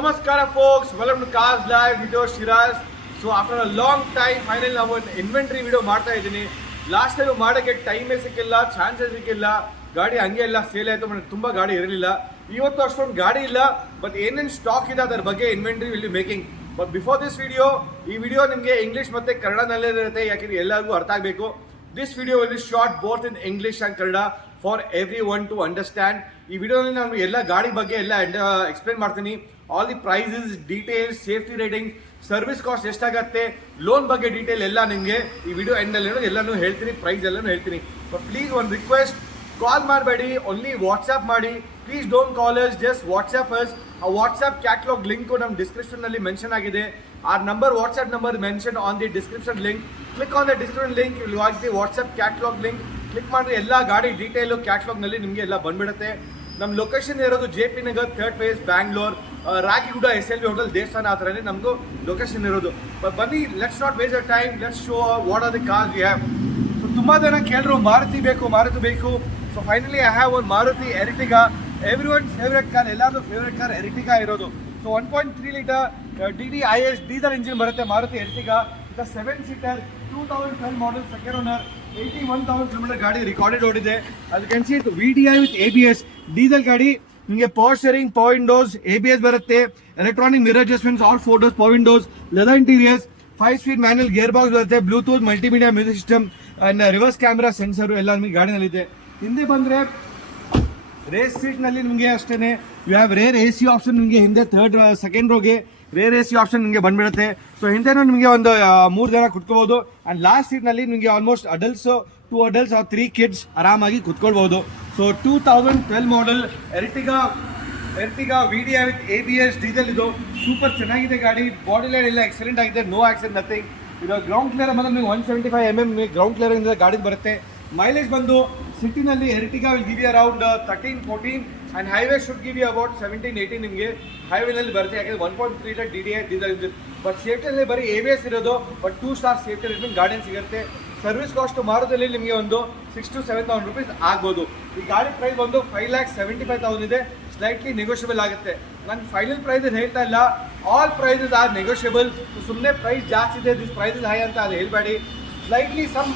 Namaskara folks, welcome to Cars Live, video Shiraz. So after a long time, finally ನಾವು ಒಂದು inventory video ಮಾಡ್ತಾ ಇದ್ದೀನಿ. Last time ಮಾಡೋಕ್ಕೆ ಟೈಮೇ ಸಿಕ್ಕಿಲ್ಲ, ಚಾನ್ಸಸ್ ಸಿಕ್ಕಿಲ್ಲ, ಗಾಡಿ ಹಂಗೆ ಎಲ್ಲ ಸೇಲ್ ಆಯಿತು, ನನಗೆ ತುಂಬ ಗಾಡಿ ಇರಲಿಲ್ಲ. ಇವತ್ತು ಅಷ್ಟೊಂದು ಗಾಡಿ ಇಲ್ಲ, ಬಟ್ ಏನೇನು ಸ್ಟಾಕ್ ಇದೆ ಅದರ ಬಗ್ಗೆ inventory will be making. But before this video, ಈ ವಿಡಿಯೋ ನಿಮಗೆ ಇಂಗ್ಲೀಷ್ ಮತ್ತು ಕನ್ನಡನಲ್ಲೇ ಇರುತ್ತೆ, ಯಾಕೆಂದರೆ ಎಲ್ಲರಿಗೂ ಅರ್ಥ ಆಗಬೇಕು. This video will be short both in English and Kannada for everyone to understand. ಈ ವಿಡಿಯೋದಲ್ಲಿ ನಾನು ಎಲ್ಲ ಗಾಡಿ ಬಗ್ಗೆ ಎಲ್ಲ ಎಕ್ಸ್ಪ್ಲೇನ್ ಮಾಡ್ತೀನಿ. All the prices, details, safety rating, service cost ಎಷ್ಟಾಗತ್ತೆ, ಲೋನ್ ಬಗ್ಗೆ ಡೀಟೇಲ್ ಎಲ್ಲ ನಿಮಗೆ ಈ ವಿಡಿಯೋ ಎಂಡಲ್ಲಿ ಎಲ್ಲನೂ ಹೇಳ್ತೀನಿ, ಪ್ರೈಸ್ ಎಲ್ಲನೂ ಹೇಳ್ತೀನಿ. ಬಟ್ ಪ್ಲೀಸ್ ಒಂದು ರಿಕ್ವೆಸ್ಟ್, ಕಾಲ್ ಮಾಡಬೇಡಿ, ಓನ್ಲಿ ವಾಟ್ಸ್ಆ್ಯಪ್ ಮಾಡಿ. Please don't call us, just WhatsApp us. ಆ ವಾಟ್ಸ್ಆ್ಯಪ್ ಕ್ಯಾಟ್ಲಾಗ್ ಲಿಂಕು ನಮ್ಮ ಡಿಸ್ಕ್ರಿಪ್ಷನ್ನಲ್ಲಿ ಮೆನ್ಷನ್ ಆಗಿದೆ. ಆ number, WhatsApp number mention on the description link. Click on the description link, you will watch the WhatsApp catalogue link. Click ಮಾಡಿದ್ರೆ ಎಲ್ಲ ಗಾಡಿ detail ಕ್ಯಾಟ್ಲಾಗ್ನಲ್ಲಿ ನಿಮಗೆ ಎಲ್ಲ ಬಂದ್ಬಿಡುತ್ತೆ. ನಮ್ಮ ಲೊಕೇಶನ್ ಇರೋದು JP Nagar 3rd phase, Bangalore, ರಾಕಿಗುಡ SLV ಹೋಟೆಲ್, ದೇವಸ್ಥಾನ ಆ ಥರನೇ ನಮ್ಮದು ಲೊಕೇಶನ್ ಇರೋದು. ಬನ್ನಿ, let's not waste the time, let's show what are the cars we have. So ತುಂಬ ಜನ ಕೇಳಿದ್ರು ಮಾರುತಿ ಬೇಕು. ಸೊ ಫೈನಲಿ ಐ ಹ್ಯಾವ್ ಒಂದು Maruti Ertiga, every one favourite car, ಎಲ್ಲಾದರೂ ಫೇವ್ರೆಟ್ ಕಾರ್ ಎರಿಟಿಗಾ ಇರೋದು. So 1.3 litre DDIS diesel engine ಬರುತ್ತೆ Maruti Ertiga. ಇದು 7-seater, 2012 model, second owner, 81,000 kilometre ಗಾಡಿ ರಿಕಾರ್ಡೆಡ್ ಓಡಿದೆ. ಅದು can see it VDI with ABS diesel ಗಾಡಿ. ನಿಮಗೆ power steering, power windows, ABS ಬರುತ್ತೆ, electronic mirror adjustments, all 4 doors power windows, leather interiors, 5-speed manual gear box ಬರುತ್ತೆ, bluetooth multimedia music system and reverse camera sensor ಎಲ್ಲ ನಿಮಗೆ ಗಾಡಿನಲ್ಲಿದೆ. ಹಿಂದೆ ಬಂದರೆ ರೇಸ್ ಸೀಟ್ನಲ್ಲಿ ನಿಮಗೆ ಅಷ್ಟೇ you have rear AC option. ನಿಮಗೆ ಹಿಂದೆ ಸೆಕೆಂಡ್ ರೋಗೆ ರೇರ್ AC ಆಪ್ಷನ್ ನಿಮಗೆ ಬಂದ್ಬಿಡುತ್ತೆ. ಸೊ ಹಿಂದೆನೂ ನಿಮಗೆ ಒಂದು 3 ಜನ ಕುತ್ಕೋಬಹುದು. ಆ್ಯಂಡ್ ಲಾಸ್ಟ್ ಸೀಟ್ನಲ್ಲಿ ನಿಮಗೆ almost adults, 2 adults or 3 kids ಆರಾಮಾಗಿ ಕುತ್ಕೊಳ್ಬೋದು. So 2012 model Ertiga VDI with ABS diesel. ಇದು ಸೂಪರ್ ಚೆನ್ನಾಗಿದೆ ಗಾಡಿ, ಬಾಡಿ ಲೈನ್ ಎಲ್ಲ ಎಕ್ಸಲೆಂಟ್ ಆಗಿದೆ, ನೋ ಆಕ್ಸಿಡೆಂಟ್ ನಥಿಂಗ್. ಇದು ಗ್ರೌಂಡ್ ಕ್ಲಿಯರ್ ಬಂದು ನಿಮಗೆ 175 mm ಗ್ರೌಂಡ್ ಕ್ಲಿಯರ್ ಇಂದ ಗಾಡಿ ಬರುತ್ತೆ. ಮೈಲೇಜ್ ಬಂದು ಸಿಟಿನಲ್ಲಿ Ertiga will give you around 13-14 and highway should give you about 17-18 ನಿಮಗೆ ಹೈವೇನಲ್ಲಿ ಬರುತ್ತೆ, ಯಾಕಂದರೆ 1.3 litre DDI diesel engine. But ಸೇಫ್ಟಿಯಲ್ಲಿ ಬರೀ ABS ಇರೋದು, ಬಟ್ 2 star ಸೇಫ್ಟಿ ರೇಟಿಂಗ್ ಗಾಡಿನ ಸಿಗುತ್ತೆ. ಸರ್ವಿಸ್ ಕಾಸ್ಟ್ ಮಾರುದಲ್ಲಿ ನಿಮಗೆ ಒಂದು 6,000 to 7,000 rupees ಆಗ್ಬೋದು. ಈ ಗಾಡಿ ಪ್ರೈಸ್ ಬಂದು 5,75,000 ಇದೆ, ಸ್ಲೈಟ್ಲಿ ನೆಗೋಷಿಯಬಲ್ ಆಗುತ್ತೆ. ನಾನು ಫೈನಲ್ ಪ್ರೈಸ್ ಹೇಳ್ತಾ ಇಲ್ಲ, ಆಲ್ ಪ್ರೈಸಸ್ ಆರ್ ನೆಗೋಷಿಯಬಲ್. ಸುಮ್ಮನೆ ಪ್ರೈಸ್ ಜಾಸ್ತಿ ಇದೆ, ದಿಸ್ ಪ್ರೈಸ್ ಇಸ್ ಹೈ ಅಂತ ಅದು ಹೇಳ್ಬೇಡಿ. Slightly some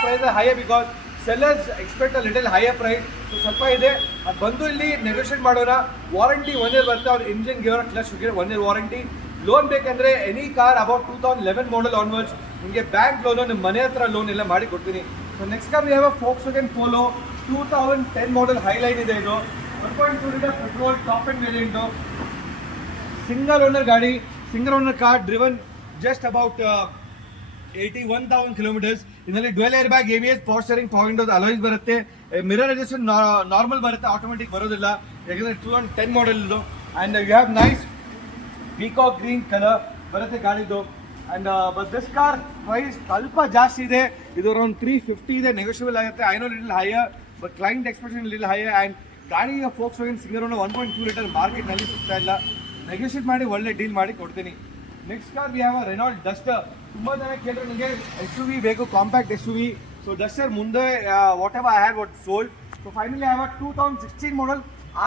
price high because sellers expect a little higher price. So ಸ್ವಲ್ಪ ಇದೆ, ಅದು ಬಂದು ಇಲ್ಲಿ ನೆಗೋಷಿಯೇಟ್ ಮಾಡೋಣ. ವಾರಂಟಿ 1 year ಬರುತ್ತೆ, ಅವ್ರ ಇಂಜಿನ್ ಗಿವರ್ ಕ್ಲಚ್ 1 year ವಾರಂಟಿ. ಲೋನ್ ಬೇಕಂದರೆ any car about 2011 model onwards ನಿಮಗೆ ಬ್ಯಾಂಕ್ ಲೋನು, ನಿಮ್ಮ ಮನೆ ಹತ್ರ ಲೋನ್ ಎಲ್ಲ ಮಾಡಿ ಕೊಡ್ತೀನಿ. So next car we have a Volkswagen Polo 2010 model Highline ಇದೆ. ಇದು 1.2 litre petrol, top end variant, single owner ಗಾಡಿ, single owner car, driven just about 81,000 kilometers. ಇದರಲ್ಲಿ dual air bag, ABS, power steering, power windows, alloys ಬರುತ್ತೆ. Mirror adjustment normal ಬರುತ್ತೆ, automatic ಬರೋದಿಲ್ಲ, ಯಾಕಂದರೆ 2010 model ಇದು. And you have nice peacock green colour ಬರುತ್ತೆ ಗಾಡಿದು. And but this car price ಸ್ವಲ್ಪ ಜಾಸ್ತಿ ಇದೆ, ಇದು ಅರೌಂಡ್ 350 ಇದೆ, ನೆಗೋಷಿಯಬಲ್ ಆಗುತ್ತೆ. I know little higher, but client expectation little higher. And ಗಾಡಿ Volkswagen ಸಿಂಗಲ್ 1.2 ಲೀಟರ್ ಮಾರ್ಕೆಟ್ನಲ್ಲಿ ಸಿಗ್ತಾ ಇಲ್ಲ, ನೆಗೋಷಿಯೇಟ್ ಮಾಡಿ ಒಳ್ಳೆ ಡೀಲ್ ಮಾಡಿ ಕೊಡ್ತೀನಿ. Next car we have a Renault Duster. ತುಂಬ ಜನ ಕೇಳಿದ್ರೆ ನನಗೆ SUV ಬೇಕು, ಕಾಂಪ್ಯಾಕ್ಟ್ SUV. ಸೊ ಡಸ್ಟರ್ ಮುಂದೆ whatever I had what sold. So finally I have 2016 model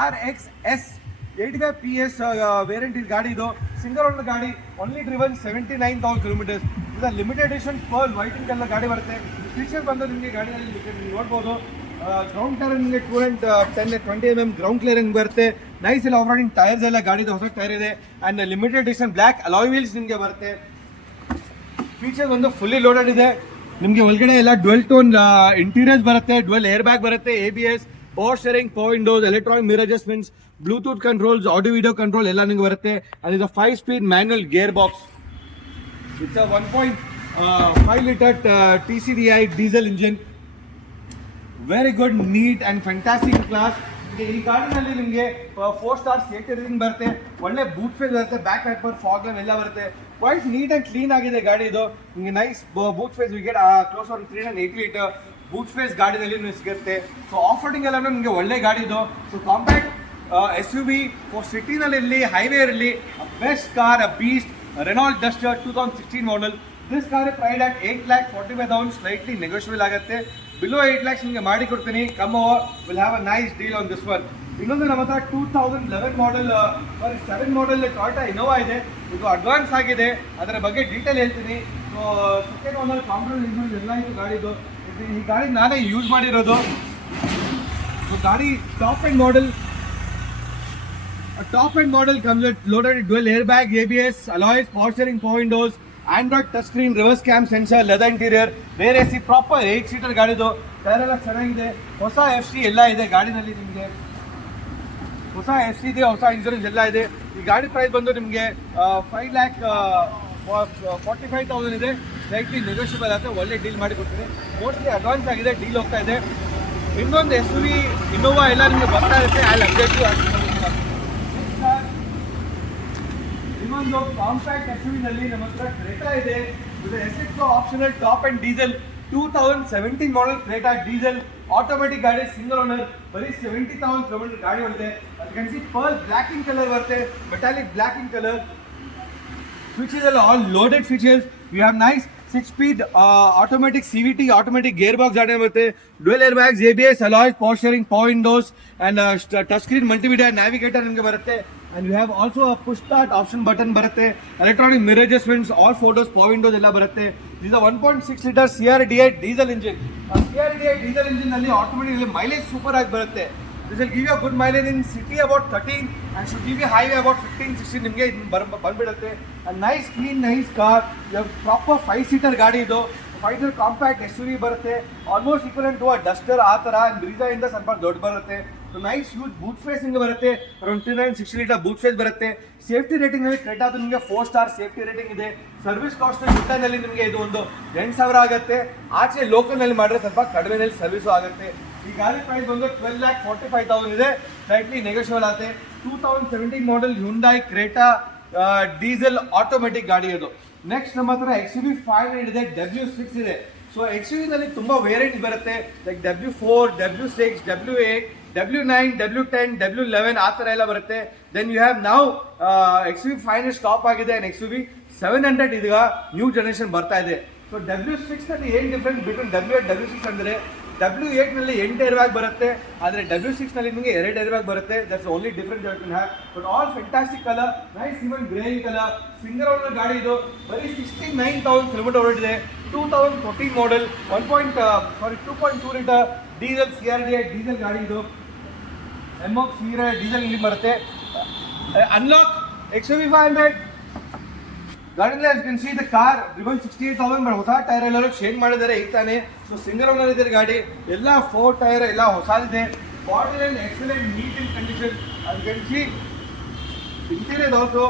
RXS 85 PS variant ಇದು ಗಾಡಿ. ಇದು ಸಿಂಗಲ್ ಓನರ್ ಗಾಡಿ, ಓನ್ಲಿ ಡ್ರಿವನ್ 79,000 kilometers. ಇದು limited edition pearl white ink ಎಲ್ಲ ಗಾಡಿ ಬರುತ್ತೆ. ಫೀಚರ್ ಬಂದು ನಿಮಗೆ ಗಾಡಿಯಲ್ಲಿ ನೋಡ್ಬೋದು. ಗ್ರೌಂಡ್ ಕ್ಲಿಯರ್ ನಿಮಗೆ 210-20 mm ಗ್ರೌಂಡ್ ಕ್ಲಿಯರಿಂಗ್ ಬರುತ್ತೆ. ನೈಸ್ ಎಲ್ಲ ಆಫ್ ರೋಡಿಂಗ್ ಟೈರ್ಸ್ ಎಲ್ಲ ಗಾಡಿದು ಹೊಸ ಟೈರ್ ಇದೆ. And limited edition black alloy wheels ನಿಮಗೆ ಬರುತ್ತೆ. ಫೀಚರ್ಸ್ ಒಂದು ಫುಲ್ಲಿ ಲೋಡೆಡ್ ಇದೆ. ನಿಮಗೆ ಒಳಗಡೆ ಎಲ್ಲ ಡ್ವೆಲ್ ಟೋನ್ ಇಂಟೀರಿಯರ್ಸ್ ಬರುತ್ತೆ, ಡ್ವೆಲ್ ಏರ್ ಬ್ಯಾಗ್ ಬರುತ್ತೆ, ABS, power steering, power windows, electronic mirror adjustments, Bluetooth controls, audio video control ಎಲ್ಲ ನಿಮಗೆ ಬರುತ್ತೆ. ಆ್ಯಂಡ್ ಇದು 5-speed manual gear box. It's a 1.5 litre TCDI diesel engine. Very good, neat and fantastic class. ಈ ಗಾಡಿನಲ್ಲಿ ನಿಮಗೆ 4 star safety rating ಬರುತ್ತೆ, ಒಳ್ಳೆ boot space ಬರುತ್ತೆ, ಬ್ಯಾಕ್ ವೈಪರ್, ಫಾಗ್ ಲ್ಯಾಂಪ್ ಎಲ್ಲ ಬರುತ್ತೆ. ಕ್ವೈಟ್ ನೀಟ್ ಆ್ಯಂಡ್ ಕ್ಲೀನ್ ಆಗಿದೆ ಗಾಡಿ ಇದು. ನಿಮಗೆ ನೈಸ್ ಬೂಟ್ ಸ್ಪೇಸ್ ವಿಕೆಟ್ close on 380 litre boot space ಗಾಡಿನಲ್ಲಿ ನಿಮಗೆ ಸಿಗುತ್ತೆ. ಸೊ ಆಫ್ ರೋಡಿಂಗ್ ಎಲ್ಲ ನಿಮಗೆ ಒಳ್ಳೆ ಗಾಡಿ ಇದು. ಸೊ ಕಾಂಪ್ಯಾಕ್ಟ್ SUV ಫಾರ್ ಸಿಟಿನಲ್ಲಿ ಇರಲಿ, ಹೈವೇ ಇರಲಿ, best car, a beast, Renault Duster 2016 model. This car pride at 8,45,000, slightly negotiable ಆಗುತ್ತೆ. ಬಿಲೋ 8 lakhs ನಿಮಗೆ ಮಾಡಿ ಕೊಡ್ತೀನಿ. Come over, will have a nice deal on this one. ಇನ್ನೊಂದು ನಮ್ಮ ಹತ್ರ 2011 ಮಾಡೆಲ್ ಸಾರಿ 7 model Tata Innova ಇದೆ. ಇದು ಅಡ್ವಾನ್ಸ್ ಆಗಿದೆ, ಅದರ ಬಗ್ಗೆ ಡೀಟೇಲ್ ಹೇಳ್ತೀನಿ. So second owner compromise insurance ಎಲ್ಲ ಇತ್ತು ಗಾಡಿದು. ಈ ಗಾಡಿ ನಾನೇ ಯೂಸ್ ಮಾಡಿರೋದು. ಸೊ ಗಾಡಿ top end model comes with loaded dual airbag, ABS, alloys, power steering, power windows, Android touchscreen, reverse cam sensor, leather interior, rear AC, proper 8-seater ಗಾಡಿದು. Tyre ಎಲ್ಲ ಚೆನ್ನಾಗಿದೆ, ಹೊಸ FC ಎಲ್ಲ ಇದೆ ಗಾಡಿನಲ್ಲಿ. ನಿಮಗೆ ಹೊಸ FC ಇದೆ, ಹೊಸ ಇನ್ಶೂರೆನ್ಸ್ ಎಲ್ಲ ಇದೆ. ಈ ಗಾಡಿ ಪ್ರೈಸ್ ಬಂದು ನಿಮಗೆ 5,45,000 ಇದೆ. ಸ್ಲೈಟ್ಲಿ ನೆಗೋಷಿಯಬಲ್ ಆಗುತ್ತೆ, ಒಳ್ಳೆ ಡೀಲ್ ಮಾಡಿ ಕೊಡ್ತೀನಿ. ಮೋಸ್ಟ್ಲಿ ಅಡ್ವಾನ್ಸ್ ಆಗಿದೆ, ಡೀಲ್ ಹೋಗ್ತಾ ಇದೆ. ಇನ್ನೊಂದು SUV ಇನೋವಾ ಎಲ್ಲ ನಿಮಗೆ ಬರ್ತಾ ಇರುತ್ತೆ, ಅಲ್ಲಿ ಅಪ್ಡೇಟ್ ಇನ್ನೊಂದು ಕಾಂಪ್ಯಾಕ್ಟ್ SUV ನಲ್ಲಿ ನಮ್ಮ ಹತ್ರ ಕ್ರೇಟಾ ಇದೆ. ಇದು SX optional top and diesel 2017 model Creta diesel automatic ಗಾಡಿ, ಸಿಂಗಲ್ ಓನರ್, ಬರೀ 70,000 ಕಿಲೋಮೀಟರ್ ಗಾಡಿ ಹೊಂದಿದೆ. ಅದು ಕನ್ಸಿ ಪರ್ಲ್ ಬ್ಲ್ಯಾಕ್ ಇನ್ ಕಲರ್ ಬರುತ್ತೆ, metallic black in colour. Switches ಎಲ್ಲ all loaded switches. We have nice 6-speed automatic CVT, automatic gearbox ಗಾಡಿ ಬರುತ್ತೆ. Dual air bags, ABS, alloys, power steering, power windows and touch screen multimedia navigator ನಿಮಗೆ ಬರುತ್ತೆ. And you have also a push start option button ಬರುತ್ತೆ. Electronic mirror adjustments, all photos, power windows ಎಲ್ಲ ಬರುತ್ತೆ. This is a 1.6 liter CR-D8 diesel engine. CR-D8 diesel engine ನಲ್ಲಿ automatic mileage super ಆಗಿ ಬರುತ್ತೆ. This will give you a good mileage in city about 13 and should give you highway about 15-16 ನಿಮಗೆ ಬಂದ್ಬಿಡುತ್ತೆ. A nice clean nice car. You have proper 5-seater ಗಾಡಿ ಇದು. 5-seater compact SUV ಬರುತ್ತೆ, almost equivalent to a Duster ಆ ಥರ. ಬ್ರೀಜಾ ಇಂದ ಸ್ವಲ್ಪ ದೊಡ್ಡ ಬರುತ್ತೆ. ನೈಸ್ ಹ್ಯೂಜ್ ಬೂಟ್ ಸ್ಪೇಸ್ ನಿಮಗೆ ಬರುತ್ತೆ, ಅರೌಂಡ್ 59-60 ಲೀಟರ್ ಬೂಟ್ ಸ್ಪೇಸ್ ಬರುತ್ತೆ. ಸೇಫ್ಟಿ ರೇಟಿಂಗ್ ನಲ್ಲಿ ಕ್ರೆಟಾದು ನಿಮಗೆ 4 ಸ್ಟಾರ್ ಸೇಫ್ಟಿ ರೇಟಿಂಗ್ ಇದೆ. ಸರ್ವಿಸ್ ಕಾಸ್ಟ್ ನಲ್ಲಿ ನಿಮಗೆ ಇದು ಒಂದು 8,000 ಆಗುತ್ತೆ. ಆಚೆ ಲೋಕಲ್ ನಲ್ಲಿ ಮಾಡಿದ್ರೆ ಸ್ವಲ್ಪ ಕಡಿಮೆನಲ್ಲಿ ಸರ್ವಿಸು ಆಗುತ್ತೆ. ಈ ಗಾಡಿ ಪ್ರೈಸ್ ಬಂದು 12,45,000 ಇದೆ, ಸ್ಲೈಟ್ಲಿ ನೆಗೋಷಿಯಬಲ್ ಆಗುತ್ತೆ. 2017 model Hyundai Creta diesel automatic ಗಾಡಿ ಅದು. ನೆಕ್ಸ್ಟ್ ನಮ್ಮ ಹತ್ರ XUV 500 ಇದೆ, W6 ಇದೆ. ಸೊ XUV ನಲ್ಲಿ ತುಂಬಾ ವೇರಿಯಂಟ್ ಬರುತ್ತೆ, like W4, W6, W8, W9, W10, W11 ಆ ಥರ ಎಲ್ಲ ಬರುತ್ತೆ. ದೆನ್ ಯು ಹ್ಯಾವ್ ನಾವು XUV 500 ಸ್ಟಾಪ್ ಆಗಿದೆ, ಆ್ಯಂಡ್ XUV 700 ಇದೀಗ ನ್ಯೂ ಜನರೇಷನ್ ಬರ್ತಾ ಇದೆ. ಸೊ W6 ನಲ್ಲಿ ಏನು ಡಿಫ್ರೆನ್ಸ್ ಬಿಟ್ವೀನ್ W8 W6 ಅಂದರೆ W8 ನಲ್ಲಿ 8 ಏರ್ ಬ್ಯಾಗ್ ಬರುತ್ತೆ, ಆದರೆ W6 ನಲ್ಲಿ ನಿಮಗೆ 2 ಏರ್ ಬ್ಯಾಗ್ ಬರುತ್ತೆ. That's only different you can have. But all fantastic colour, nice even grey colour. Single owner ಗಾಡಿ ಇದು, ಬರೀ 69,000 ಕಿಲೋಮೀಟರ್ ಓಡಿದೆ. 2014 model 2.2 litre diesel CR-D8 diesel ಗಾಡಿ ಇದು. MX ಡೀಸೆಲ್ ಇಲ್ಲಿ ಬರುತ್ತೆ. ಅನ್ಲಾಕ್ XUV 500 ಗಾಡಿಯಲ್ಲಿ you can see the car ರಿಬನ್ 68,000, ಬಟ್ ಹೊಸ ಟೈರ್ ಎಲ್ಲರೂ ಚೇಂಜ್ ಮಾಡಿದ್ದಾರೆ ಈಗ ತಾನೆ. ಸೊ ಸಿಂಗಲ್ ಓನರ್ ಇದೆ ಗಾಡಿ, ಎಲ್ಲ 4 ಟೈರ್ ಎಲ್ಲ ಹೊಸದಿದೆ. Body line excellent neat in condition. ಅದು ಕ್ಯಾನ್ ಸಿ ಇಂಟೀರಿಯರ್ ಆಲ್ಸೋ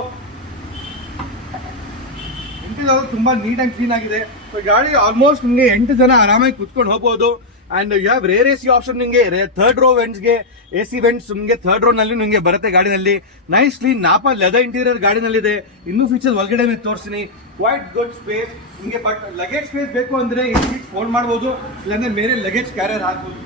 ತುಂಬಾ ನೀಟ್ ಆ್ಯಂಡ್ ಕ್ಲೀನ್ ಆಗಿದೆ. ಸೊ ಗಾಡಿ ಆಲ್ಮೋಸ್ಟ್ ನಿಮಗೆ 8 ಜನ ಆರಾಮಾಗಿ ಕುತ್ಕೊಂಡು ಹೋಗ್ಬೋದು. And you have rear AC option, ನಿಮಗೆ 3rd ರೋ ವೆಂಟ್ಸ್ಗೆ AC ವೆಂಟ್ಸ್ ನಿಮಗೆ 3rd ರೋ ನಲ್ಲಿ ನಿಮಗೆ ಬರುತ್ತೆ ಗಾಡಿನಲ್ಲಿ. ನೈಸ್ಲಿ ನಾಪಾ ಲೆದರ್ ಇಂಟೀರಿಯರ್ ಗಾಡಿನಲ್ಲಿದೆ. ಇನ್ನೂ ಫೀಚರ್ಸ್ ಒಳಗಡೆ ಮೇಲೆ ತೋರಿಸ್ತೀನಿ. ಕ್ವೈಟ್ ಗುಡ್ ಸ್ಪೇಸ್ ನಿಮಗೆ. ಬಟ್ ಲಗೇಜ್ ಸ್ಪೇಸ್ ಬೇಕು ಅಂದರೆ ಈ ಸೀಟ್ ಫೋಲ್ಡ್ ಮಾಡ್ಬೋದು, ಇಲ್ಲಾಂದ್ರೆ ಬೇರೆ ಲಗೇಜ್ ಕ್ಯಾರಿಯರ್ ಹಾಕ್ಬೋದು.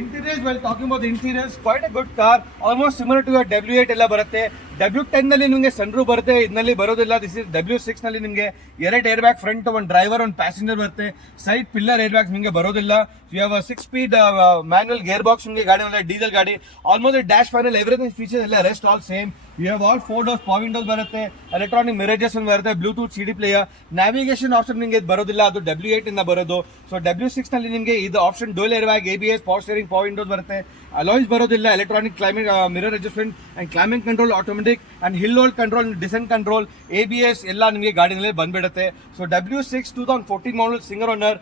Interiors, while talking about the interiors, quite a good car, almost similar to a W8 ಎಲ್ಲ ಬರುತ್ತೆ. W10 ನಲ್ಲಿ ನಿಮಗೆ ಸನ್ರೂಫ್ ಬರುತ್ತೆ, ಇದರಲ್ಲಿ ಬರೋದಿಲ್ಲ. ದಿಸ್ ಇಸ್ W6 ನಲ್ಲಿ ನಿಮಗೆ 2 ಏರ್ ಬ್ಯಾಗ್ ಫ್ರಂಟ್, ಒಂದು ಡ್ರೈವರ್, ಒಂದು ಪ್ಯಾಸೆಂಜರ್ ಬರುತ್ತೆ. ಸೈಡ್ ಪಿಲ್ಲರ್ ಏರ್ ಬ್ಯಾಗ್ಸ್ ನಿಮಗೆ ಬರೋದಿಲ್ಲ. You have 6-speed manual gear box ನಿಮಗೆ ಗಾಡಿ ಒಳ್ಳೆ ಡೀಸೆಲ್ ಗಾಡಿ. Almost dash panel everything features ಎಲ್ಲ rest all same. You have all 4 doors power windows ಬರುತ್ತೆ, ಎಲೆಕ್ಟ್ರಾನಿಕ್ ಮಿರರ್ ಅಡ್ಜಸ್ಟ್ಮೆಂಟ್ ಬರುತ್ತೆ, bluetooth CD player. Navigation option ನಿಮಗೆ ಇದು ಬರೋದಿಲ್ಲ, ಅದು W8 ಇಂದ ಬರೋದು. ಸೊ W6 ನಲ್ಲಿ ನಿಮಗೆ ಇದು option dual air bag, ABS, power steering, power windows ಬರುತ್ತೆ. ಅಲಾಯ್ಸ್ ಬರೋದಿಲ್ಲ, electronic climate mirror adjustment and climate control automatic and hill hold control, descent control, ABS ಎಲ್ಲ ನಿಮಗೆ ಗಾಡಿನಲ್ಲಿ ಬಂದ್ಬಿಡುತ್ತೆ. So W6 2014 model single owner,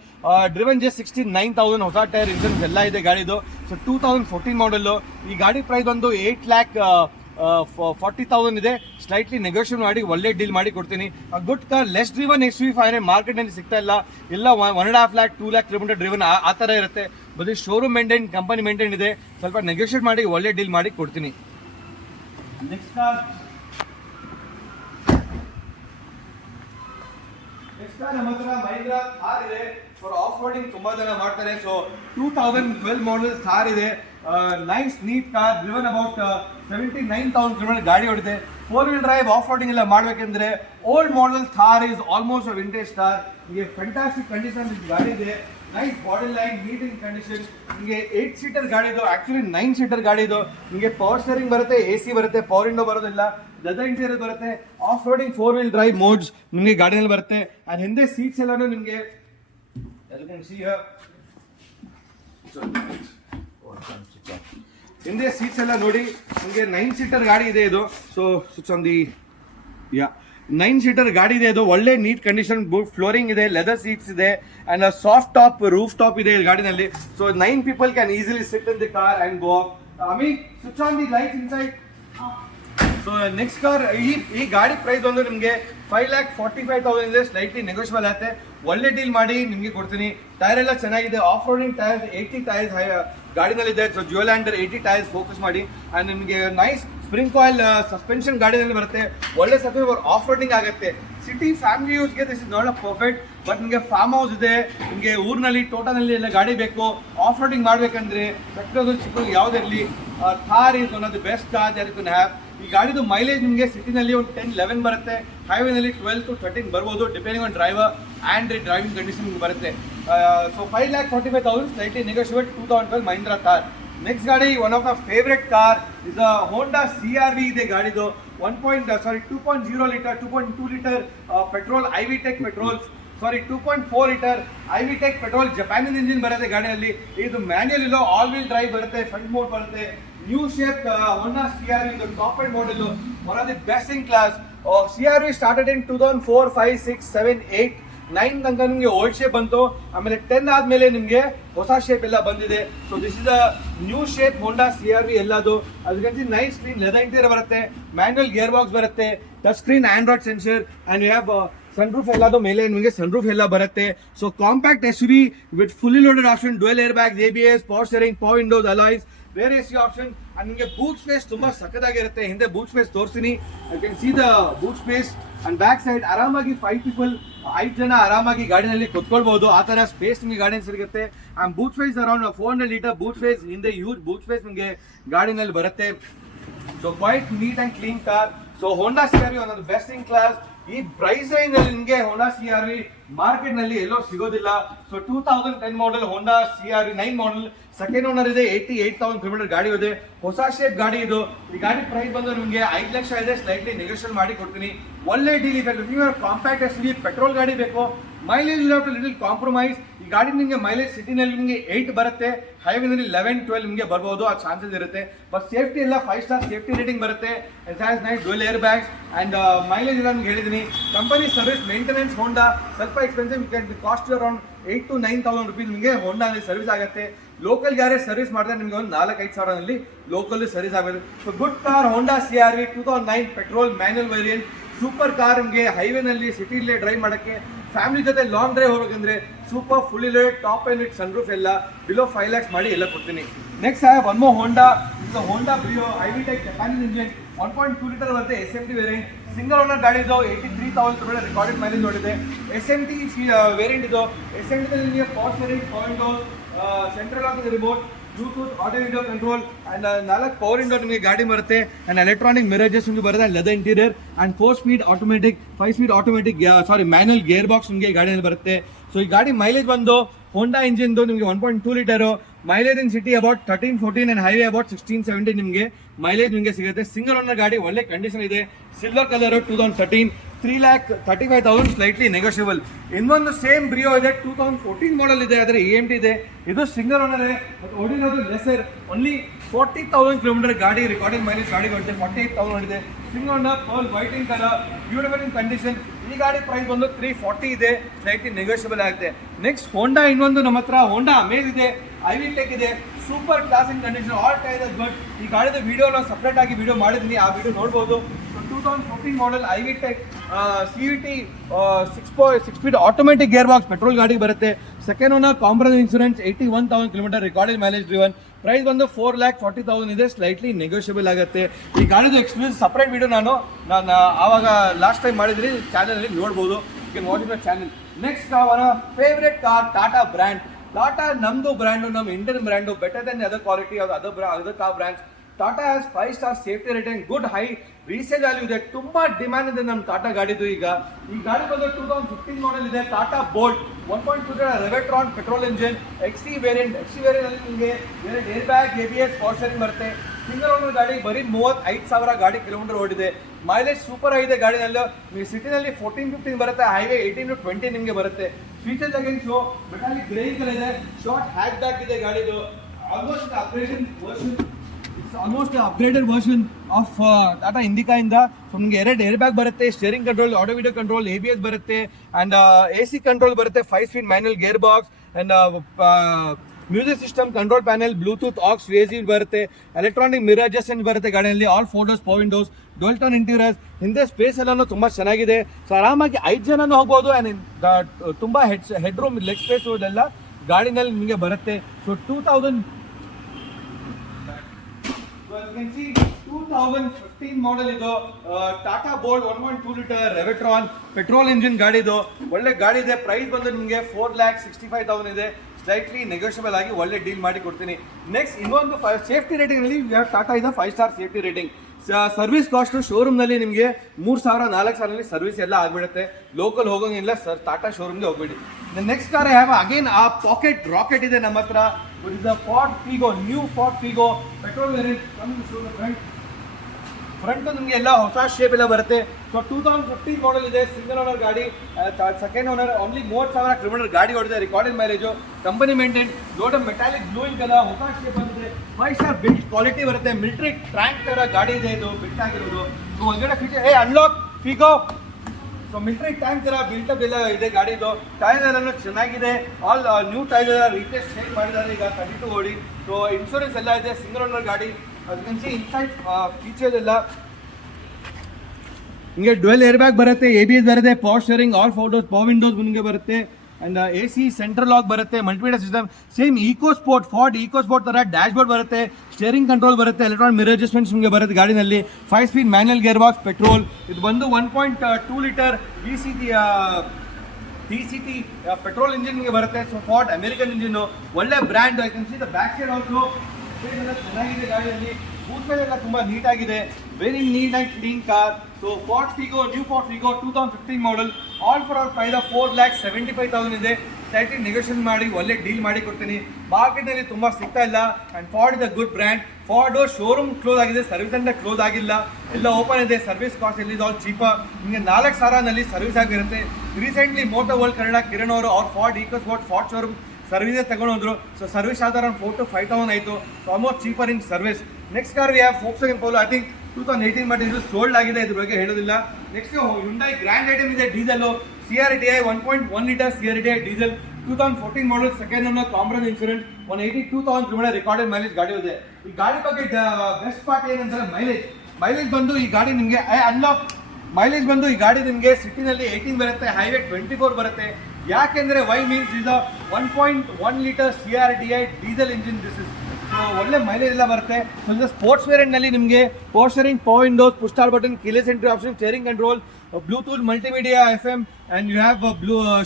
driven just 69,000, ಹೊಸ tyre, insurance ಎಲ್ಲ ಇದೆ ಗಾಡಿದು. So 2014 model. ಈ ಗಾಡಿ ಪ್ರೈಸ್ ಒಂದು 8,40,000 ಇದೆ. ಸ್ಲೈಟ್ಲಿ ನೆಗೋಷಿಯೇಟ್ ಮಾಡಿ ಒಳ್ಳೆ ಡೀಲ್ ಮಾಡಿ ಕೊಡ್ತೀನಿ. Good car, less driven XUV 500 ಮಾರ್ಕೆಟ್ನಲ್ಲಿ ಸಿಗ್ತಾ ಇಲ್ಲ. ಎಲ್ಲ 1.5 lakh 2 lakh ಕಿಲೋಮೀಟರ್ ಡ್ರಿವನ್ ಆ ಥರ ಇರುತ್ತೆ. ಬರೀ ಶೋರೂಮ್ ಮೇಂಟೈನ್, ಕಂಪನಿ ಮೇಂಟೈನ್ ಇದೆ. ಸ್ವಲ್ಪ ನೆಗೋಷಿಯೇಟ್ ಮಾಡಿ ಒಳ್ಳೆ ಡೀಲ್ ಮಾಡಿ ಕೊಡ್ತೀನಿ. ನೆಕ್ಸ್ಟ್ ಕಾರ್ ನಮ್ಮ ಹತ್ರ ಮಹೀಂದ್ರಾ ಥಾರ್ ಇದೆ. ಫಾರ್ ಆಫ್ ರೋಡಿಂಗ್ ತುಂಬಾ ಜನ ಮಾಡ್ತಾರೆ. ಸೊ 2012 ಮಾಡಲ್ ಥಾರ್ ಇದೆ. Nice neat car, driven about 79,000 kilometre ಗಾಡಿ ಹೊಡಿದೆ. 4-wheel ಡ್ರೈವ್ ಆಫ್ ರೋಡಿಂಗ್ ಎಲ್ಲ ಮಾಡಬೇಕಂದ್ರೆ old model Thar is almost a vintage car. ನಿಮಗೆ ಫ್ಯಾಂಟಾಸ್ಟಿಕ್ ಕಂಡೀಷನ್ ಗಾಡಿ ಇದೆ. Nice body line, neat in condition. ನಿಮಗೆ 8 ಸೀಟರ್ ಗಾಡಿ ಇದು, ಆಕ್ಚುಲಿ 9 ಸೀಟರ್ ಗಾಡಿ ಇದು. ನಿಮಗೆ ಪವರ್ ಸ್ಟೇರಿಂಗ್ ಬರುತ್ತೆ, AC ಬರುತ್ತೆ, ಪವರ್ ವಿಂಡೋ ಬರೋದಿಲ್ಲ, ಲೆದರ್ ಇಂಟೀರಿಯರ್ ಬರುತ್ತೆ, off roading 4 wheel drive modes ನಿಮಗೆ ಗಾಡಿಯಲ್ಲಿ ಬರುತ್ತೆ. ಅಂಡ್ ಹಿಂದೆ ಸೀಟ್ಸ್ ಎಲ್ಲಾನು ನಿಮಗೆ ಹಿಂದೆ ಸೀಟ್ಸ್ ಎಲ್ಲ ನೋಡಿ ನಿಮಗೆ 9 ಸೀಟರ್ ಗಾಡಿ ಇದೆ ಇದು. So switch on the 9 seater ಗಾಡಿ ಇದೆ ಇದು. ಒಳ್ಳೆ ನೀಟ್ ಕಂಡೀಷನ್ ಫ್ಲೋರಿಂಗ್ ಇದೆ, ಲೆದರ್ ಸೀಟ್ಸ್ ಇದೆ and soft top roof top ಇದೆ ಗಾಡಿನಲ್ಲಿ. So 9 people can easily sit in the car and go. Switch on the lights inside. So next car, ಈ ಗಾಡಿ ಪ್ರೈಸ್ ಒಂದು ನಿಮಗೆ 5,45,000 ಇದೆ, ಸ್ಲೈಟ್ಲಿ ನೆಗೋಷಿಯಬಲ್ ಆಗುತ್ತೆ. ಒಳ್ಳೆ ಡೀಲ್ ಮಾಡಿ ನಿಮಗೆ ಕೊಡ್ತೀನಿ. ಟೈರ್ ಎಲ್ಲ ಚೆನ್ನಾಗಿದೆ, ಆಫ್ ರೋಡಿಂಗ್ ಟೈರ್ಸ್ 80 ಟೈರ್ಸ್ ಗಾಡಿನಲ್ಲಿದೆ. ಸೊ ಜ್ಯುವೆಲಾಂಡರ್ 80 ಟೈರ್ಸ್ ಫೋಕಸ್ ಮಾಡಿ. ಅಂಡ್ ನಿಮಗೆ ನೈಸ್ ಸ್ಪ್ರಿಂಗ್ ಕಾಯಿಲ್ ಸಸ್ಪೆನ್ಷನ್ ಗಾಡಿನಲ್ಲಿ ಬರುತ್ತೆ. ಒಳ್ಳೆ ಸಸ್ಪೆನ್ಷನ್, ಆಫ್ ರೋಡಿಂಗ್ ಆಗುತ್ತೆ. ಸಿಟಿ ಫ್ಯಾಮಿಲಿ ಯೂಸ್ಗೆ this is not a perfect, but ನಿಮಗೆ ಫಾರ್ಮ್ ಹೌಸ್ ಇದೆ, ನಿಮಗೆ ಊರಿನಲ್ಲಿ ತೋಟದಲ್ಲಿ ಎಲ್ಲ ಗಾಡಿ ಬೇಕು, ಆಫ್ ರೋಡಿಂಗ್ ಮಾಡಬೇಕಂದ್ರೆ ಪೆಟ್ರೋಲ್ ಚಿಕ್ಕ ಯಾವುದಿರಲಿ, Thar is one of the best car that you can have. ಈ ಗಾಡಿದು ಮೈಲೇಜ್ ನಿಮಗೆ ಸಿಟಿನಲ್ಲಿ ಒಂದು 10-11 ಬರುತ್ತೆ, ಹೈವೇನಲ್ಲಿ 12 to 13 ಬರ್ಬೋದು, depending on driver and driving condition ಬರುತ್ತೆ. So 5,45,000 slightly negotiable 2012 Mahindra car. Next ಗಾಡಿ one of the favourite car is Honda CR-V ಇದೆ ಗಾಡಿದು. 2.0 litre 2.2 litre petrol iVTEC petrol, 2.4 litre iVTEC petrol ಜಪಾನಿನ ಇಂಜಿನ್ ಬರುತ್ತೆ ಗಾಡಿಯಲ್ಲಿ. ಇದು ಮ್ಯಾನ್ಯಲ್ ಇಲ್ಲ, ಆಲ್ ವೀಲ್ ಡ್ರೈವ್ ಬರುತ್ತೆ, ಫ್ರಂಟ್ ಮೋಡ್ ಬರುತ್ತೆ. ನ್ಯೂ ಶೇಪ್ ಹೋಂಡಾ CR-V ಇದು top end model, one of the best in class. CR-V started in 2004, 5, 6, 7, 8, 9 ತನಕ ನಿಮಗೆ ಓಲ್ಡ್ ಶೇಪ್ ಬಂತು. ಆಮೇಲೆ 10 ಆದ್ಮೇಲೆ ನಿಮಗೆ ಹೊಸ ಶೇಪ್ ಎಲ್ಲ ಬಂದಿದೆ. So this is a new shape Honda CR-V ಎಲ್ಲದು. ಅದಕ್ಕೆ ನೈಸ್ ಸ್ಕ್ರೀನ್, ಲೆದರ್ ಇಂಟೀರಿಯರ್ ಬರುತ್ತೆ, ಮ್ಯಾನ್ಯುವಲ್ ಗೇರ್ ಬಾಕ್ಸ್ ಬರುತ್ತೆ, touch screen, Android sensor and you have sunroof ಎಲ್ಲದು ಮೇಲೆ ನಿಮಗೆ ಸನ್ರೂಫ್ ಎಲ್ಲ ಬರುತ್ತೆ. So compact SUV with fully loaded option, dual air bags, ABS, power steering, power windows, alloys, ಬೇರೆ AC option. And ನಿಮಗೆ boot space ತುಂಬಾ ಸಕ್ಕದಾಗಿರುತ್ತೆ. ಹಿಂದೆ ಬೂಟ್ ಸ್ಪೇಸ್ ತೋರಿಸ್ತೀನಿ. You can see the boot space. And back side ಆರಾಮಾಗಿ 5 people 5 ಜನ ಆರಾಮಾಗಿ ಗಾಡಿನಲ್ಲಿ ಕುತ್ಕೊಳ್ಬಹುದು, ಆ ತರ ಸ್ಪೇಸ್ ನಿಮಗೆ ಗಾಡಿಯಲ್ಲಿ ಸಿಗುತ್ತೆ. And boot space around 400 litre boot space, ಹಿಂದೆ ಯೂಸ್ ಬೂಟ್ ಸ್ಪೇಸ್ ನಿಮಗೆ ಗಾಡಿನಲ್ಲಿ ಬರುತ್ತೆ. So quite neat and clean car. So Honda CR-V one of the best in class. ಈ ಪ್ರೈಸ್ ರೇಂಜ್ ನಲ್ಲಿ ನಿಮಗೆ ಹೋಂಡಾ CR-V ಮಾರ್ಕೆಟ್ ನಲ್ಲಿ ಎಲ್ಲೋ ಸಿಗೋದಿಲ್ಲ. So 2010 model Honda CR-V 9 model, second owner ಇದೆ, 88,000 ಕಿಲೋಮೀಟರ್ ಗಾಡಿ ಇದೆ, ಹೊಸ ಶೇಪ್ ಗಾಡಿ ಇದು. ಈ ಗಾಡಿ ಪ್ರೈಸ್ ಬಂದು ನಿಮಗೆ 5 ಲಕ್ಷ ಇದೆ, ಸ್ಲೈಟ್ಲಿ ನೆಗೋಷಿಯೇಟ್ ಮಾಡಿ ಕೊಡ್ತೀನಿ. ಒಳ್ಳೆ ಡೀಲ್ ಇದೆ. ನೀವು ಕಾಂಪ್ಯಾಕ್ಟ್ SUV ಪೆಟ್ರೋಲ್ ಗಾಡಿ ಬೇಕು, ಮೈಲೇಜ್ ಲಿಟಲ್ ಕಾಂಪ್ರಮೈಸ್. ಈ ಗಾಡಿ ನಿಮಗೆ ಮೈಲೇಜ್ ಸಿಟಿನಲ್ಲಿ ನಿಮಗೆ 8 ಬರುತ್ತೆ, ಹೈವೇನಲ್ಲಿ 11-12 ನಿಮಗೆ ಬರ್ಬೋದು, ಆ ಚಾನ್ಸಸ್ ಇರುತ್ತೆ. ಬಟ್ ಸೇಫ್ಟಿ ಎಲ್ಲ 5 ಸ್ಟಾರ್ ಸೇಫ್ಟಿ ರೇಟಿಂಗ್ ಬರುತ್ತೆ. Night dual air bags and mileage ಎಲ್ಲ ನಿಮ್ಗೆ ಹೇಳಿದ್ದೀನಿ. ಕಂಪನಿ ಸರ್ವಿಸ್ ಮೇಂಟೆನೆನ್ಸ್ ಹೋಂಡಾ ಸ್ವಲ್ಪ expensive, cost around 8,000 to 9,000 rupees ನಿಮಗೆ ಹೋಂಡಾನಲ್ಲಿ ಸರ್ವಿಸ್ ಆಗುತ್ತೆ. ಲೋಕಲ್ ಗ್ಯಾರೇಜ್ ಸರ್ವಿಸ್ ಮಾಡಿದ್ರೆ ನಿಮಗೆ ಒಂದು 4-5 ಸಾವಿರದಲ್ಲಿ ಲೋಕಲ್ ಸರ್ವಿಸ್ ಆಗುತ್ತೆ. ಸೊ ಗುಡ್ ಕಾರ್ ಹೋಂಡಾ CR-V 2009 petrol manual variant, super car. ನಿಮಗೆ ಹೈವೇನಲ್ಲಿ ಸಿಟಿಲೇ ಡ್ರೈವ್ ಮಾಡೋಕ್ಕೆ, ಫ್ಯಾಮಿಲಿ ಜೊತೆ ಲಾಂಗ್ ಡ್ರೈವ್ ಹೋಗ್ಬೇಕಂದ್ರೆ super fully loaded top end with sunroof ಎಲ್ಲ ಬಿಲೋ 5 lakhs ಮಾಡಿ ಎಲ್ಲ ಕೊಡ್ತೀನಿ. Next I have one more Honda, Honda Brio iVTEC Japanese engine, 1.2 litre ಬರುತ್ತೆ, SMT variant, single owner ಗಾಡಿ ಇದು. 83,000 ಕಿಲೋಮೀಟರ್ ರೆಕಾರ್ಡೆಡ್ ಮೈಲೇಜ್ ನೋಡಿದೆ. SMT ವೇರಿಯಂಟ್ ಇದು. SMT ನಿಮಗೆ power steering, power windows, central lock remote, bluetooth, audio video control and 4 power window ನಿಮಗೆ ಗಾಡಿ ಬರುತ್ತೆ. And electronic mirrors ನಿಮಗೆ ಬರುತ್ತೆ, leather interior and 4 speed automatic, 5 speed automatic manual gear box ನಿಮಗೆ ಗಾಡಿಯಲ್ಲಿ ಬರುತ್ತೆ. ಸೊ ಈ ಗಾಡಿ ಮೈಲೇಜ್ ಬಂದು ಹೋಂಡಾ ಇಂಜಿನ್ದು ನಿಮಗೆ 1.2 litre, mileage in city about 13-14 and highway about 16-17 ನಿಮಗೆ ಮೈಲೇಜ್ ನಿಮಗೆ ಸಿಗುತ್ತೆ. ಸಿಂಗಲ್ ಓನರ್ ಗಾಡಿ, ಒಳ್ಳೆ ಕಂಡೀಷನ್ ಇದೆ, ಸಿಲ್ವರ್ ಕಲರ್, 2013, 3,35,000 ಸ್ಲೈಟ್ಲಿ ನೆಗೋಷಿಯಬಲ್. ಇನ್ನೊಂದು ಸೇಮ್ ಬ್ರಿಯೋ ಇದೆ, 2014 ಮಾಡೆಲ್ ಇದೆ, ಅದರ EMT ಇದೆ. ಇದು ಸಿಂಗಲ್ ಓನರ್, ಓಡಿರೋದು ಲೆಸರ್, ಓನ್ಲಿ 40,000 ಕಿಲೋಮೀಟರ್ ಗಾಡಿ ರೆಕಾರ್ಡಿಂಗ್ ಮೈಲೇಜ್ ಗಾಡಿ ಹೊಡಿದೆ, 48,000 ಹೊಡಿದೆ. Single owner, pearl white in colour, beautiful in condition. ಈ ಗಾಡಿ ಪ್ರೈಸ್ ಬಂದು 340 ಇದೆ, ಸ್ಲೈಟ್ಲಿ ನೆಗೋಷಿಯಬಲ್ ಆಗುತ್ತೆ. ನೆಕ್ಸ್ಟ್ ಹೋಂಡಾ ಇನ್ನೊಂದು ನಮ್ಮ ಹತ್ರ ಹೋಂಡಾ ಅಮೇಜ್ ಇದೆ, ಐವಿಟೆಕ್ ಇದೆ, super class in condition, all tyres good. ಈ ಗಾಡಿದ ವಿಡಿಯೋ ನಾನು ಸಪ್ರೇಟ್ ಆಗಿ ವಿಡಿಯೋ ಮಾಡಿದ್ದೀನಿ, ಆ ವಿಡಿಯೋ ನೋಡ್ಬೋದು. 2014 model iVTEC CVT 6 speed automatic gear box petrol ಗಾಡಿ ಬರುತ್ತೆ. Second owner, compromise insurance, 81,000 kilometre recorded mileage driven. Price ಬಂದು 4,40,000 ಇದೆ, ಸ್ಲೈಟ್ಲಿ ನೆಗೋಷಿಯಬಲ್ ಆಗುತ್ತೆ. ಈ ಗಾಡಿದು ಎಕ್ಸ್ಕ್ಲೂಸಿವ್ ಸಪ್ರೇಟ್ ವಿಡಿಯೋ ನಾನು ಆವಾಗ ಲಾಸ್ಟ್ ಟೈಮ್ ಮಾಡಿದ್ರಿ, ಚಾನಲಲ್ಲಿ ನೋಡ್ಬೋದು, you can watch my channel. Next ಅವರ favourite car Tata brand. Tata ನಮ್ಮದು ಬ್ರ್ಯಾಂಡು, ನಮ್ಮ Indian brand, better than other quality of other car brands. Tata has 5 star safety rating, good high resale value ಇದೆ, ತುಂಬಾ ಡಿಮ್ಯಾಂಡ್ ಇದೆ ನಮ್ಮ ಟಾಟಾ ಗಾಡಿದು. ಈಗ ಈ ಗಾಡಿ ಬಂದು 2015 ಮಾಡೆಲ್ ಇದೆ, Tata Bolt 1.2 Revotron petrol engine, XT variant ಅಲ್ಲಿ ನಿಮಗೆ air bag, ABS, power steering ಬರುತ್ತೆ. ಸಿಂಗಲ್ ಓನರ್ ಗಾಡಿ, ಬರೀ 35,000 ಗಾಡಿ ಕಿಲೋಮೀಟರ್ ಓಡಿದೆ. ಮೈಲೇಜ್ ಸೂಪರ್ ಆಗಿದೆ ಗಾಡಿನಲ್ಲಿ. ನೀವು ಸಿಟಿನಲ್ಲಿ 14-15 ಬರುತ್ತೆ, ಹೈವೇ 18-20 ನಿಮಗೆ ಬರುತ್ತೆ. Feature again show metallic grey colour ಇದೆ, ಶಾರ್ಟ್ ಹ್ಯಾಚ್ ಬ್ಯಾಕ್ ಇದೆ ಗಾಡಿದು. Almost upgraded version of Tata Indica ಇಂದ. ಸೊ ನಿಮಗೆ 2 ಏರ್ ಬ್ಯಾಗ್ ಬರುತ್ತೆ, steering control, audio video control, ABS ಬರುತ್ತೆ, ಅಂಡ್ AC ಕಂಟ್ರೋಲ್ ಬರುತ್ತೆ, 5 speed manual gear box, and music system, control panel, Bluetooth, aux, AC ಬರುತ್ತೆ, electronic mirror adjustment ಬರುತ್ತೆ ಗಾಡಿಯಲ್ಲಿ, all 4 doors power windows, dual tone interiors. ಹಿಂದೆ space ಎಲ್ಲಾನು ತುಂಬಾ ಚೆನ್ನಾಗಿದೆ. So ಆರಾಮಾಗಿ 5 ಜನನು ಹೋಗ್ಬೋದು. ಅಂಡ್ ತುಂಬಾ ಹೆಡ್ ರೂಮ್, ಲೆಗ್ ಸ್ಪೇಸ್ ಇದೆಲ್ಲ ಗಾಡಿನಲ್ಲಿ ನಿಮಗೆ ಬರುತ್ತೆ. ಸೊ 2015 ಮಾಡೆಲ್ ಇದು, Tata Bolt 1.2 litre Revotron petrol engine ಗಾಡಿದು. ಒಳ್ಳೆ ಗಾಡಿ ಇದೆ. ಪ್ರೈಸ್ ಬಂದು ನಿಮಗೆ 4,65,000 ಇದೆ. ಸ್ಲೈಟ್ಲಿ ನೆಗೋಷಿಯಬಲ್ ಆಗಿ ಒಳ್ಳೆ ಡೀಲ್ ಮಾಡಿ ಕೊಡ್ತೀನಿ. ನೆಕ್ಸ್ಟ್ ಇನ್ನೊಂದು ಸೇಫ್ಟಿ ರೇಟಿಂಗ್ ನಲ್ಲಿ ಟಾಟಾ ಇದೆ 5 star safety rating. Service cost showroom ನಲ್ಲಿ ನಿಮಗೆ 3,000-4,000 ಸರ್ವಿಸ್ ಎಲ್ಲ ಆಗ್ಬಿಡುತ್ತೆ. ಲೋಕಲ್ ಹೋಗೋಂಗಿಲ್ಲ ಸರ್, ಟಾಟಾ ಶೋರೂಮ್ಗೆ ಹೋಗ್ಬೇಡಿ. ನೆಕ್ಸ್ಟ್ ಕಾರ್ ಹ್ಯಾವ್ ಅಗೇನ್ ಆ ಪಾಕೆಟ್ ರಾಕೆಟ್ ಇದೆ ನಮ್ಮ ಹತ್ರ. Ford Figo, new Ford Figo petrol variant. Front ನಿಮಗೆ ಎಲ್ಲ ಹೊಸ ಶೇಪ್ ಎಲ್ಲ ಬರುತ್ತೆ. ಸೊ 2015 ಮಾಡೆಲ್ ಇದೆ, ಸಿಂಗಲ್ ಓನರ್ ಗಾಡಿ, ಸೆಕೆಂಡ್ ಓನರ್, ಓನ್ಲಿ 30,000 ಕಿಲೋಮೀಟರ್ ಗಾಡಿ ಹೊಡೆದಿದೆ. ರೆಕಾರ್ಡೆಡ್ ಮೈಲೇಜು, ಕಂಪನಿ ಮೇಂಟೈನ್, ದೊಡ್ಡ ಮೆಟಾಲಿಕ್ ಬ್ಲೂ ಕಲ, ಹೊಸ ಶೇಪ್ ಬಂದಿದೆ, 5 ಸ್ಟಾರ್ ಬಿಲ್ಟ್ ಕ್ವಾಲಿಟಿ ಬರುತ್ತೆ. ಮಿಲಿಟರಿ ಟ್ರ್ಯಾಂಕ್ ತರ ಗಾಡಿ ಇದೆ ಇದು, ಬಿಲ್ಟ್ ಆಗಿರೋದು. ಸೊ ಒಳಗಡೆ feature unlock Figo. So military tank ತರ ಬಿಲ್ಟ್ ಅಪ್ ಎಲ್ಲ ಇದೆ ಗಾಡಿದು. ಟೈರ್ ಎಲ್ಲ ಚೆನ್ನಾಗಿದೆ, ಆಲ್ ನ್ಯೂ ಟೈರ್ ಎಲ್ಲ ರೀಪ್ಲೇಸ್ ಚೇಂಜ್ ಮಾಡಿದ್ದಾರೆ ಈಗ 32 ಓಡಿ. ಸೊ ಇನ್ಶೂರೆನ್ಸ್ ಎಲ್ಲ ಇದೆ, ಸಿಂಗಲ್ ಓನರ್ ಗಾಡಿ. ಅದಕ್ಕೆ ಇನ್ಸೈಡ್ ಫೀಚರ್ಸ್ ಎಲ್ಲ ನಿಮಗೆ ಡುವೆಲ್ ಏರ್ ಬ್ಯಾಗ್ ಬರುತ್ತೆ, ABS ಬರುತ್ತೆ, power steering, all 4 doors power windows ನಿಮಗೆ ಬರುತ್ತೆ, ಅಂಡ್ AC ಸೆಂಟ್ರಲ್ ಲಾಕ್ ಬರುತ್ತೆ, multimedia system, same EcoSport, Ford EcoSport ತರ ಡ್ಯಾಶ್ ಬೋರ್ಡ್ ಬರುತ್ತೆ, ಸ್ಟೇರಿಂಗ್ ಕಂಟ್ರೋಲ್ ಬರುತ್ತೆ, ಎಲೆಕ್ಟ್ರಾನಿಕ್ ಮಿರರ್ ಅಡ್ಜಸ್ಟ್ಮೆಂಟ್ಸ್ ನಿಮಗೆ ಬರುತ್ತೆ ಗಾಡಿನಲ್ಲಿ, 5 speed manual gear box petrol. ಇದು ಬಂದು 1.2 ಲೀಟರ್ DCT ಪೆಟ್ರೋಲ್ ಇಂಜಿನ್ ನಿಮಗೆ ಬರುತ್ತೆ. ಸೊ ಫಾರ್ಡ್ ಅಮೆರಿಕನ್ ಇಂಜಿನ್, ಒಳ್ಳೆ brand. I can see the back side also ಚೆನ್ನಾಗಿದೆ ಗಾಡಿಯಲ್ಲಿ. ಬೂಟ್ ಎಲ್ಲ ತುಂಬಾ ನೀಟ್ ಆಗಿದೆ, very neat and clean car. So Ford Figo, new Ford Figo 2015 model, all for all price 4,75,000 ಇದೆ. Slightly negotiate ಮಾಡಿ ಒಳ್ಳೆ deal ಮಾಡಿ ಕೊಡ್ತೀನಿ. ಮಾರ್ಕೆಟ್ನಲ್ಲಿ ತುಂಬ ಸಿಗ್ತಾ ಇಲ್ಲ. And Ford is a good brand. Ford showroom close ಆಗಿದೆ, ಸರ್ವಿಸ್ ಸೆಂಟರ್ ಕ್ಲೋಸ್ ಆಗಿಲ್ಲ, ಎಲ್ಲ ಓಪನ್ ಇದೆ. ಸರ್ವಿಸ್ ಕಾಸ್ಟ್ ಎಲ್ಲಿದೆ ಆಲ್ ಚೀಪರ್. ನಿಮಗೆ 4,000ನಲ್ಲಿ ಸರ್ವಿಸ್ ಆಗಿರುತ್ತೆ. Recently Moto World Kannada Kiran ಅವರು ಅವ್ರ Ford EcoSport Ford showroom ಸರ್ವಿಸೇ ತಗೊಂಡ್ರು. ಸೊ ಸರ್ವಿಸ್ ಆದ ಅರೌಂಡ್ 4,000-5,000 ಆಯಿತು. So almost cheaper in service. Next car we have Volkswagen Polo. I think 2018 but ಇದು ಸೋಲ್ಡ್ ಆಗಿದೆ, ಇದ್ರ ಬಗ್ಗೆ ಹೇಳೋದಿಲ್ಲ. ನೆಕ್ಸ್ಟ್ Hyundai ಗ್ರ್ಯಾಂಡ್ ಐಟಮ್ ಇದೆ, diesel CRDI 1.1 litre CRDI diesel 2014 model, second owner, compromise insurance, 182,000 kilometre recorded mileage ಗಾಡಿ ಇದೆ. ಈ ಗಾಡಿ ಬಗ್ಗೆ ಬೆಸ್ಟ್ ಪಾರ್ಟ್ ಏನಂದ್ರೆ ಮೈಲೇಜ್ ಬಂದು ಈ ಗಾಡಿ ನಿಮಗೆ ಅನ್ಲಾಕ್ ಮೈಲೇಜ್ ಬಂದು ಈ ಗಾಡಿ ನಿಮಗೆ ಸಿಟಿನಲ್ಲಿ 18 ಬರುತ್ತೆ, ಹೈವೇ 24 ಬರುತ್ತೆ. ಯಾಕೆಂದ್ರೆ ವೈ ಮೀನ್ಸ್ ಇದು 1.1 litre CRDI diesel engine. This is ಒಳ್ಳೆ ಮೈಲೇಜ್ ಎಲ್ಲ ಬರುತ್ತೆ. ಸೊ ಸ್ಪೋರ್ಟ್ಸ್ ವೇರಿಯಂಟ್ ನಲ್ಲಿ ನಿಮಗೆ power steering, power windows, push start button, keyless entry option, steering control, bluetooth, multimedia, FM, and you have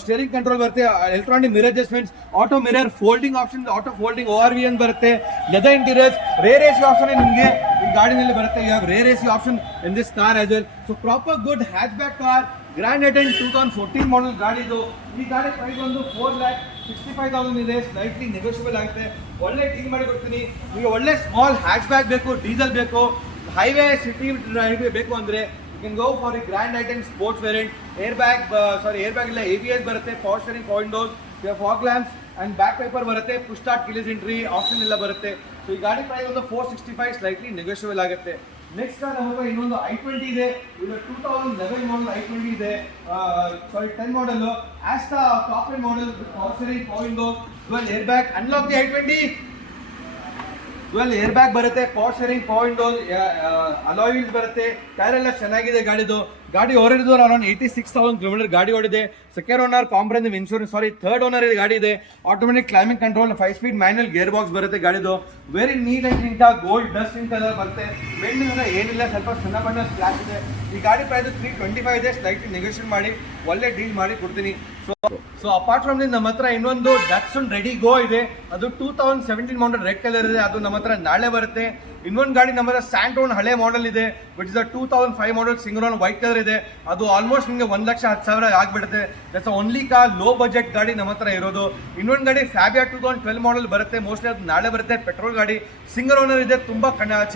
steering control ಬರುತ್ತೆ, electronic mirror adjustments, auto mirror, folding option, auto folding ORV ಅಂತ ಬರುತ್ತೆ, leather interiors, rear AC option ನಿಮಗೆ ಈ ಗಾಡಿನಲ್ಲಿ ಬರುತ್ತೆ. You have rear AC option in this car as well. So proper good hatch back car, grand i ten 2014 model ಗಾಡಿ ಇದು. ಈ ಗಾಡಿ ಪ್ರೈಸ್ ಒಂದು 4,65,000 ಇದೆ, ಸ್ಲೈಟ್ಲಿ ನೆಗೋಷಿಯಬಲ್ ಆಗುತ್ತೆ. ಒಳ್ಳೆ ಡೀಲ್ ಮಾಡಿ ಕೊಡ್ತೀನಿ. ನಿಮಗೆ ಒಳ್ಳೆ ಸ್ಮಾಲ್ ಹ್ಯಾಚ್ ಬ್ಯಾಕ್ ಬೇಕು, ಡೀಸೆಲ್ ಬೇಕು, ಹೈವೇ ಸಿಟಿ ಹೈವೇ ಬೇಕು ಅಂದರೆ ಯು ಕ್ಯಾನ್ ಗೋ ಫಾರ್ ಈ ಗ್ರ್ಯಾಂಡ್ ಐಟಮ್ ಸ್ಪೋರ್ಟ್ಸ್ ವೇರಿಯಂಟ್. ಏರ್ ಬ್ಯಾಗ್ ಇಲ್ಲ, ABS ಬರುತ್ತೆ, power steering, power windows, fog lamps and back paper ಬರುತ್ತೆ, push start, keyless entry option ಎಲ್ಲ ಬರುತ್ತೆ. ಸೊ ಈ ಗಾಡಿ ಪ್ರೈಸ್ ಒಂದು 465, ಸ್ಲೈಟ್ಲಿ ನೆಗೋಷಿಯಬಲ್ ಆಗುತ್ತೆ. ನೆಕ್ಸ್ಟ್ ನಮ್ಮ ಇನ್ನೊಂದು i20 ಇದೆ. ಇದು 2011 ಮಾಡೆಲ್ i20 ಇದೆ, 10 model, Asta top end model, power steering, power windows, dual air bag. Unlock the i20, dual air bag ಬರುತ್ತೆ, power steering, power windows, alloy wheels ಬರುತ್ತೆ. Tyre ಎಲ್ಲ ಚೆನ್ನಾಗಿದೆ ಗಾಡಿದು. ಗಾಡಿ ಓಡಿದ್ದು ಅರೌಂಡ್ 86,000 ಕಿಲೋಮೀಟರ್ ಗಾಡಿ ಓಡಿದೆ. Second owner, comprehensive insurance, third owner ಗಾಡಿ ಇದೆ. Automatic climate control, 5 speed manual gear box ಬರುತ್ತೆ ಗಾಡಿದು. ವೆರಿ ನೀಟ್ ಆ್ಯಂಡ್ ನೀಟಾಗಿ ಗೋಲ್ಡ್ ಡಸ್ಟ್ ಇನ್ ಕಲರ್ ಬರುತ್ತೆ. ಬೆಂಡ್ ಏನಿಲ್ಲ, ಸ್ವಲ್ಪ ಸಣ್ಣ ಬಣ್ಣ ಸ್ಕ್ರಾಚ್ ಇದೆ. ಈ ಗಾಡಿ ಪ್ರೈಸ್ 325 ಇದೆ. ಸ್ಲೈಟ್ಲಿ ನೆಗೋಷಿಯೇಟ್ ಮಾಡಿ ಒಳ್ಳೆ ಡೀಲ್ ಮಾಡಿ ಕೊಡ್ತೀನಿ. ಸೊ ಅಪಾರ್ಟ್ ಫ್ರಮ್ ದಿಸ್ ನಮ್ಮ ಹತ್ರ ಇನ್ನೊಂದು ಡಟ್ಸನ್ ರೆಡಿ ಗೋ ಇದೆ. ಅದು 2017 ಮಾಡಲ್ ರೆಡ್ ಕಲರ್ ಇದೆ. ಅದು ನಮ್ಮ ಹತ್ರ ನಾಳೆ ಬರುತ್ತೆ. ಇನ್ನೊಂದು ಗಾಡಿ ನಮ್ಮ ಹತ್ರ ಸ್ಯಾಂಟ್ರೋನ್ ಹಳೆ ಮಾಡೆಲ್ ಇದೆ, ವಿಚ್ ಇಸ್ 2005 ಮಾಡಲ್ ಸಿಂಗ್ರೋನ್ ವೈಟ್ ಕಲರ್ ಇದೆ. ಅದು ಆಲ್ಮೋಸ್ಟ್ ನಿಮಗೆ 1,10,000 ಆಗ್ಬಿಡುತ್ತೆ. That's only car, low budget ಗಾಡಿ ನಮ್ಮ ಹತ್ರ ಇರೋದು. ಇನ್ನೊಂದು ಗಾಡಿ ಫ್ಯಾಬಿಯಾ 2012 ಮಾಡಲ್ ಬರುತ್ತೆ, ಮೋಸ್ಟ್ಲಿ ಅದು ನಾಳೆ ಬರುತ್ತೆ. ಪೆಟ್ರೋಲ್ ಗಾಡಿ, ಸಿಂಗಲ್ ಓನರ್ ಇದೆ, ತುಂಬ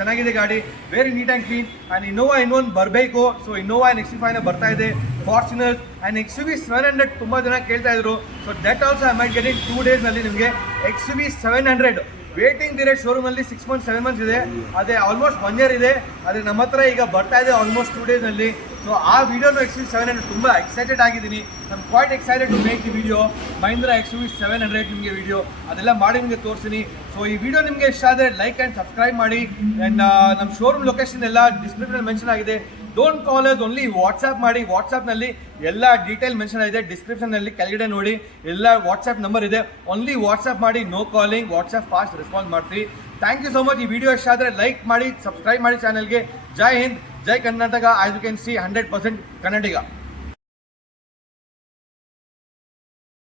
ಚೆನ್ನಾಗಿದೆ ಗಾಡಿ, very neat and clean. And Innova ಇನ್ನೊಂದು ಬರಬೇಕು. ಸೊ ಇನ್ನೋವಾ XUV5 ಬರ್ತಾ ಇದೆ. ಫಾರ್ಚುನರ್ ಆ್ಯಂಡ್ XUV700 ತುಂಬ ಜನ ಕೇಳ್ತಾ ಇದ್ರು. So that also I might get in 2 ಡೇಸ್ನಲ್ಲಿ ನಿಮಗೆ XUV700 waiting period ಶೋರೂಮಲ್ಲಿ 6 months 7 months ಇದೆ. ಅದೇ ಆಲ್ಮೋಸ್ಟ್ 1 year ಇದೆ. ಅದೇ ನಮ್ಮ ಹತ್ರ ಈಗ ಬರ್ತಾ ಇದೆ ಆಲ್ಮೋಸ್ಟ್ 2 ಡೇಸ್ನಲ್ಲಿ. ಸೊ ಆ ವಿಡಿಯೋನು XUV700 ತುಂಬ ಎಕ್ಸೈಟೆಡ್ ಆಗಿದ್ದೀನಿ. ನಾನು quite excited to make the video. Mahindra XUV700 ನಿಮಗೆ ವಿಡಿಯೋ ಅದೆಲ್ಲ ಮಾಡಿ ನಿಮಗೆ ತೋರಿಸ್ತೀನಿ. ಸೊ ಈ ವಿಡಿಯೋ ನಿಮಗೆ ಇಷ್ಟ ಆದರೆ ಲೈಕ್ ಆ್ಯಂಡ್ ಸಬ್ಸ್ಕ್ರೈಬ್ ಮಾಡಿ. ಆ್ಯಂಡ್ ನಮ್ಮ ಶೋರೂಮ್ ಲೊಕೇಶನ್ ಎಲ್ಲ ಡಿಸ್ಕ್ರಿಪ್ಷನ್ ಮೆನ್ಷನ್ ಆಗಿದೆ. Don't call us, only WhatsApp ಮಾಡಿ. ವಾಟ್ಸ್ಆ್ಯಪ್ನಲ್ಲಿ ಎಲ್ಲ ಡೀಟೇಲ್ ಮೆನ್ಷನ್ ಆಗಿದೆ ಡಿಸ್ಕ್ರಿಪ್ಷನ್ನಲ್ಲಿ, ಕೆಳಗಡೆ ನೋಡಿ ಎಲ್ಲ ವಾಟ್ಸ್ಆ್ಯಪ್ ನಂಬರ್ ಇದೆ. ಓನ್ಲಿ ವಾಟ್ಸ್ಆ್ಯಪ್ ಮಾಡಿ, no calling. WhatsApp fast response ಮಾಡ್ತೀವಿ. Thank you so much. ಈ ವಿಡಿಯೋ ಇಷ್ಟ ಆದರೆ ಲೈಕ್ ಮಾಡಿ, ಸಬ್ಸ್ಕ್ರೈಬ್ ಮಾಡಿ ಚಾನಲ್ಗೆ. ಜೈ ಹಿಂದ್, ಜೈ Karnataka. As you can see 100% Kannadiga.